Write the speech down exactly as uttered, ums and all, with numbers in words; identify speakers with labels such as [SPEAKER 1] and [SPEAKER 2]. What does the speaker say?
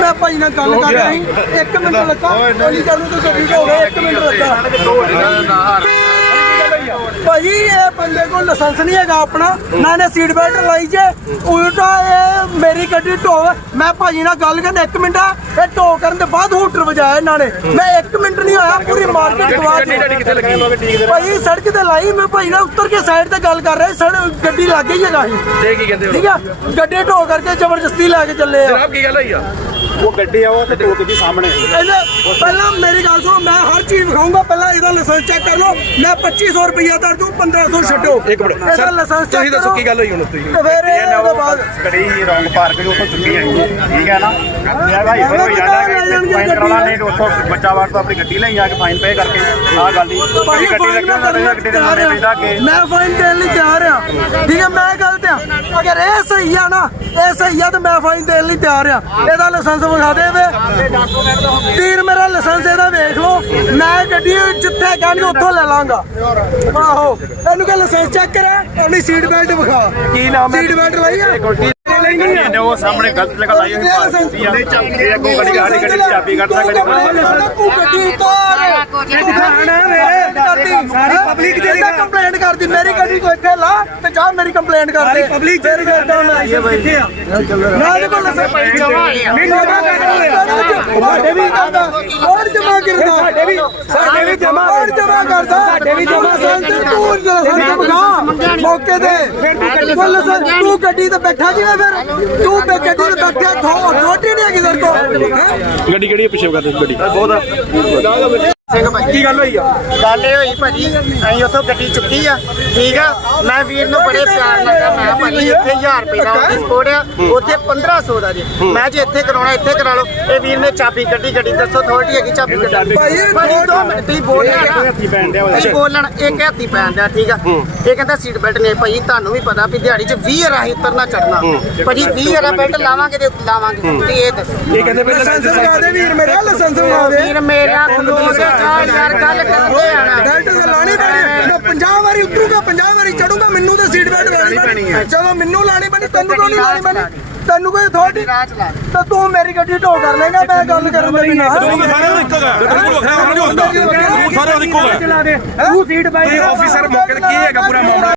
[SPEAKER 1] मैं भाई नाल गल कर रहा हूं। एक मिनट लगा गोली चालू तो गड्डी हो गई। एक मिनट लगा भाजी, ये बंदे को लाइसेंस नहीं है अपना, ना इन्हें सीट बेल्ट लाई जे। उल्टा ये मेरी गड्डी ढो, मैं भाजी नाल गल कर एक मिनट ये ढो करन दे बाद हूटर वजाया इन्होंने। मैं एक मिनट नहीं होया पूरी मार्केट गवा भाई सड़क ते लाई। मैं भाई नाल उतर के साइड ते गल कर रहे, सड़क गड्डी लग गई है ठीक है। गड्डी ढो करके जबरदस्ती लैके चले
[SPEAKER 2] जनाब की गल है
[SPEAKER 3] वो गड्डी है वो तो टोक दी सामने।
[SPEAKER 1] पहला मेरी गल सुनो, मैं हर चीज दिखाऊंगा। पहला इसका लाइसेंस चेक कर लो। मैं पच्ची सौ रुपया दर दूं, पंद्रह सौ छो।
[SPEAKER 2] एक मिनट
[SPEAKER 1] इसका लाइसेंस चेक
[SPEAKER 2] दसो की गल हुई हुण तुसीं
[SPEAKER 1] तो फिर ਇਹਦੇ ਬਾਅਦ
[SPEAKER 3] गड्डी रॉन्ग पार्क जो तो चुकी है ठीक है ना यार भाई फिर हो जाता है फाइन कराना नहीं तो उसको बच्चा वार तो अपनी गड्डी ले जाके फाइन पे करके आ गल दी
[SPEAKER 1] ਭਾਈ
[SPEAKER 3] गड्डी
[SPEAKER 1] ਫਾਈਨ
[SPEAKER 3] लगी
[SPEAKER 1] ਮੈਂ
[SPEAKER 3] ना गड्डी दे नामे पे जाके
[SPEAKER 1] ਮੈਂ ਫਾਈਨ ਦੇਣ ਲਈ ਤਿਆਰ ਆ ਠੀਕ ਹੈ। ਮੈਂ ਗਲਤ ਆ, ਅਗਰ ਇਹ ਸਹੀ ਆ ਨਾ, ਇਹ ਸਹੀ ਆ ਤਾਂ ਮੈਂ ਫਾਈਨ ਦੇਣ ਲਈ ਤਿਆਰ ਆ। ਇਹਦਾ ਲਾਇਸੈਂਸ ਵਿਖਾ ਦੇ ਵੇ ਵੀਰ, ਮੇਰਾ ਲਾਇਸੈਂਸ ਇਹਦਾ ਵੇਖ ਲਓ। ਮੈਂ ਗੱਡੀ ਜਿੱਥੇ ਕਹਿਣਗੇ ਉੱਥੋਂ ਲੈ ਲਾਂਗਾ। ਆਹੋ ਇਹਨੂੰ ਕਹ ਲਾਇਸੈਂਸ ਚੈੱਕ ਕਰਾ, ਆਪਣੀ ਸੀਟ ਬੈਲਟ ਵਿਖਾ।
[SPEAKER 2] ਕੀ ਨਾਮ ਹੈ?
[SPEAKER 1] ਸੀਟ ਬੈਲਟ ਲਾਈ ਆ
[SPEAKER 3] ने वो सामने गलत लगा लाई हुई पार्क दी है चाबी को गड्डी गाड़ी गड्डी की चाबी करता गड्डी
[SPEAKER 1] ਤੂੰ ਗੱਡੀ ਉਤਾਰ, ਤੂੰ ਖਾਣਾ ਮੇਰੇ ਸਾਰੀ ਪਬਲਿਕ ਦੀ ਕੰਪਲੇਂਟ ਕਰਦੀ। ਮੇਰੀ ਗੱਡੀ ਕੋ ਇੱਥੇ ਲਾ ਤੇ ਜਾ ਮੇਰੀ ਕੰਪਲੇਂਟ ਕਰਦੀ ਪਬਲਿਕ ਤੇਰੀ ਕਰਦਾ ਮੈਂ ਕਿੱਥੇ ਆ ਨਾ ਦੇ ਕੋਲ ਸਰਪੰਚ ਜਮਾ ਨਹੀਂ ਜਮਾ ਕਰਦਾ ਸਾਡੇ ਵੀ ਕਰਦਾ ਹੋਰ ਜਮਾ ਕਰਦਾ ਸਾਡੇ ਵੀ ਸਾਡੇ ਵੀ ਜਮਾ ਹੋਰ ਜਮਾ ਕਰਦਾ ਸਾਡੇ ਵੀ ਜਮਾ ਸੰਤ ਤੂੰ ਲਾਇਸੈਂਸ ਬਗਾ ਮੌਕੇ ਤੇ ਫਿਰ ਤੂੰ ਤੂੰ ਗੱਡੀ ਤੇ ਬੈਠਾ ਜਿਵੇਂ ਫਿਰ ਤੂੰ ਗੱਡੀ ਤੇ ਬੈਠਿਆ ਥੋ ਰੋਟੀ ਨਹੀਂ ਹੈਗੀ ਤੇਰੇ ਕੋਲ।
[SPEAKER 2] ਗੱਡੀ ਕਿਹੜੀ ਪਿੱਛੇ ਕਰ ਗੱਡੀ ਬਹੁਤ
[SPEAKER 3] ਸਿੰਘ ਭਾਈ
[SPEAKER 2] ਕੀ ਗੱਲ ਹੋਈ ਆ?
[SPEAKER 3] ਗੱਲ ਇਹ ਹੋਈ ਭਾਜੀ, ਅਸੀਂ ਉੱਥੋਂ ਗੱਡੀ ਚੁੱਕੀ ਆ ਠੀਕ ਆ। ਮੈਂ ਵੀਰ ਨੂੰ ਬੜੇ ਪਿਆਰ ਨਾਲ ਕਿਹਾ ਮੈਂ ਭਾਜੀ ਇੱਥੇ ਹਜ਼ਾਰ ਰੁਪਏ ਦਾ ਉਹਦੀ ਸਪੋਰਟ ਆ, ਉੱਥੇ ਪੰਦਰਾਂ ਸੌ ਦਾ ਜੀ। ਮੈਂ ਜੇ ਇੱਥੇ ਕਰਾਉਣਾ ਇੱਥੇ ਕਰਾ ਲਓ। ਇਹ ਵੀਰ ਨੇ ਚਾਬੀ ਕੱਢੀ, ਗੱਡੀ ਦੱਸੋ ਅਥਾਰਟੀ ਹੈਗੀ ਚਾਬੀ ਕੱਢੀ ਭਾਜੀ ਦੋ ਮਿੰਟ ਤੁਸੀਂ ਬੋਲਣਾ ਤੁਸੀਂ ਬੋਲਣ ਇੱਕ ਹੱਥੀ ਪੈਣ ਦਿਆ ਠੀਕ ਆ। ਇਹ ਕਹਿੰਦਾ ਸੀਟ ਬੈਲਟ ਨਹੀਂ ਭਾਜੀ, ਤੁਹਾਨੂੰ ਵੀ ਪਤਾ ਵੀ ਦਿਹਾੜੀ 'ਚ ਵੀਹ ਰਾਹੀਂ ਉਤਰਨਾ ਚੜਨਾ ਭਾਜੀ। ਵੀਹ ਰਾ ਬੈਲਟ ਲਾਵਾਂਗੇ ਤੇ ਲਾਵਾਂਗੇ ਤੇ ਇਹ ਦੱਸੋ
[SPEAKER 2] ਇਹ ਕਹਿੰਦੇ ਵੀ
[SPEAKER 1] ਲਾਇਸੈਂਸ ਲਗਾ ਦੇ ਵੀਰ, ਮੇਰਾ ਲਾਇਸੈਂਸ ਲਗਾ ਦੇ
[SPEAKER 3] ਵੀਰ ਮੇਰਾ ਖਲੋਸ ਯਾਰ ਗੱਲ ਕਰਦੇ ਆਣਾ
[SPEAKER 1] ਬੈਲਟ ਲਾਣੀ ਪੈਣੀ। ਮੈਂ ਪੰਜਾਹ ਵਾਰੀ ਉਤਰੂਗਾ, ਪੰਜਾਹ ਵਾਰੀ ਚੜੂਗਾ, ਮੈਨੂੰ ਤੇ ਸੀਟ ਬੈਲਟ ਲਾਣੀ ਪੈਣੀ ਹੈ। ਚਲੋ ਮੈਨੂੰ ਲਾਣੀ ਪੈਣੀ, ਤੈਨੂੰ ਕਿਉਂ ਨਹੀਂ ਲਾਣੀ ਪੈਣੀ? ਤੈਨੂੰ ਕੋਈ ਅਥਾਰਟੀ ਤਾਂ ਤੂੰ ਮੇਰੀ ਗੱਡੀ ਢੋ ਕਰ ਲੇਗਾ। ਮੈਂ ਗੱਲ ਕਰਨ ਦੇ ਬਿਨਾਂ
[SPEAKER 2] ਸਾਰੇ ਇੱਕੋ ਗਾ ਸਾਰੇ ਇੱਕੋ ਗਾ
[SPEAKER 1] ਤੂੰ ਸੀਟ ਬੈਲਟ
[SPEAKER 2] ਆਫੀਸਰ ਮੌਕੇ ਤੇ ਕੀ ਹੈਗਾ ਪੂਰਾ ਮਾਮਲਾ?